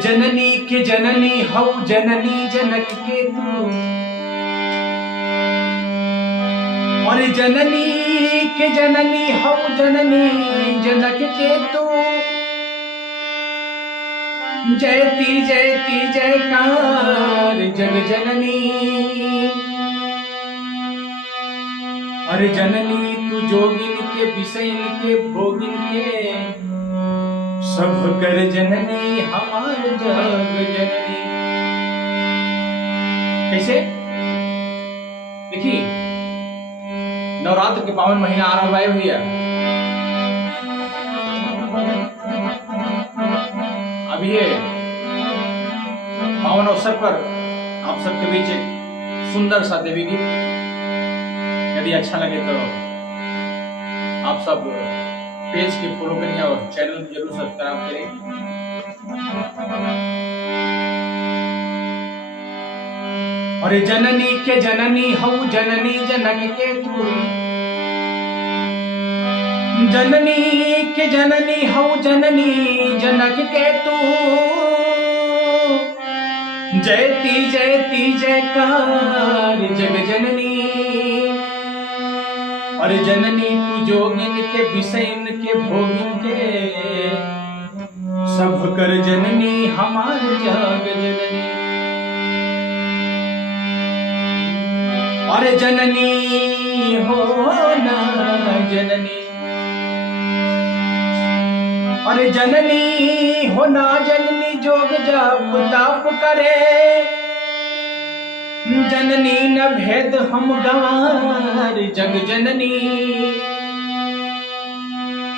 जननी के जननी हौ जननी जनक के तू, और जननी के जननी हौ जननी जनक के तू। जयती जयती जयकार जग जननी, अरे जननी तू जोगिन के विषयन के भोगिन के, सब कर जननी हमार जग जननी। कैसे देखिए, नवरात्र के पावन महीना आ रहा है भैया। अब ये पावन अवसर पर आप सबके बीच एक सुंदर सा देवी गीत, यदि अच्छा लगे तो आप सब पेज के फॉलो करिए और चैनल को जरूर सब्सक्राइब करें। अरे जननी के जननी हौ जननी जनक के तू, जननी के जननी हौ जननी जनक के तू। जयती जयती जयकार जग जननी, अरे जननी तू जोगिन के विषयन के भोगिन के, सब कर जननी हमार जग जननी। अरे जननी हो ना जननी, अरे जननी हो ना जननी जोग जप तप करे। जननी न भेद हम गंवार जग जननी,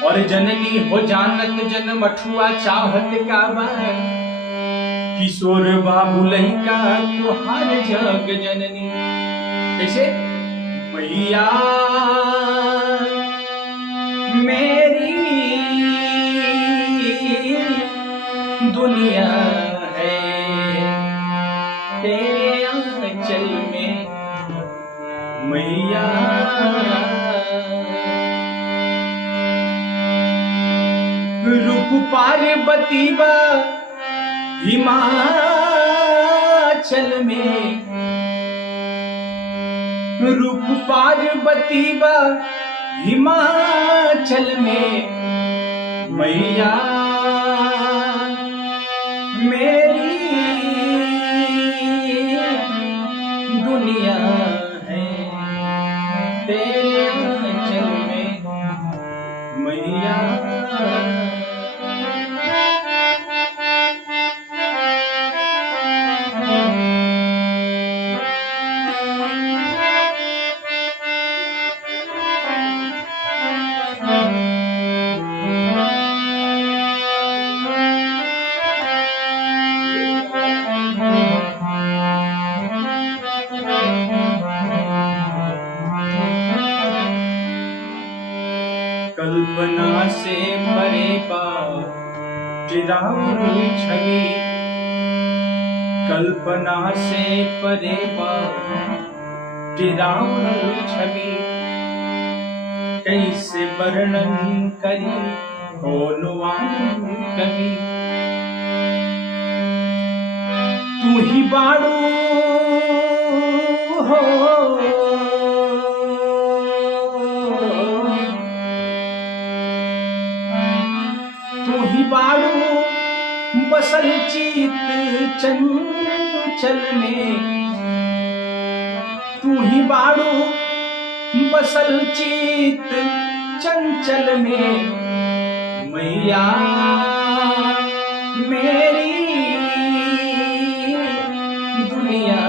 और जननी हो जानत जन मठुआ चाहत का बार। किशोर बाबू लहिका तुहार जग जननी। कैसे मैया मेरी दुनिया है तेरे आंचल में, मैया रूप पार्वती बा हिमाचल में, रूप पार्वती बा हिमाचल में। मैया मेरी दुनिया है तेरे आंचल में, मैया। कल्पना से परे चिराउर छवि, कल्पना से परे चिराउर छवि। कैसे वर्णन करी कोनो कवि, तू ही बाड़ू हो बाड़ू बसल चित चंचल में, तू ही बाड़ू बसल चित चंचल में। मैया मेरी दुनिया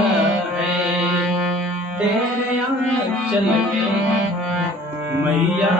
है तेरे आंचल में, मैया।